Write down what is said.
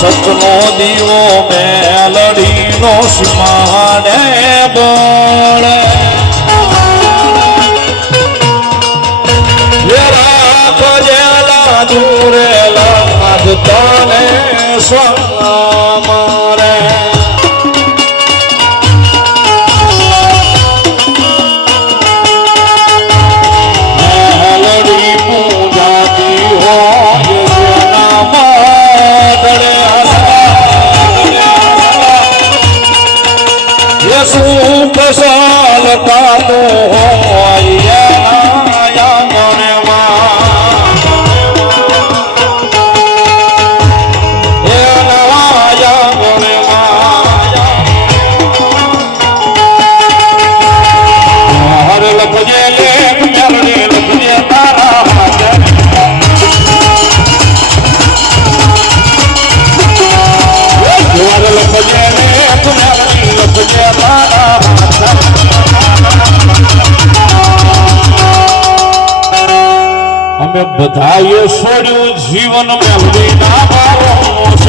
સતનો દીવો મેલડીનો સીમાડે બોળે રાખજેલા દૂરેલા તને સ્વામારે મેલડી પૂજાતી હોય જેના મોઢડે યસુ કશાલ કાલો હોય અમે બધાએ છોડ્યું જીવન મેળવી ના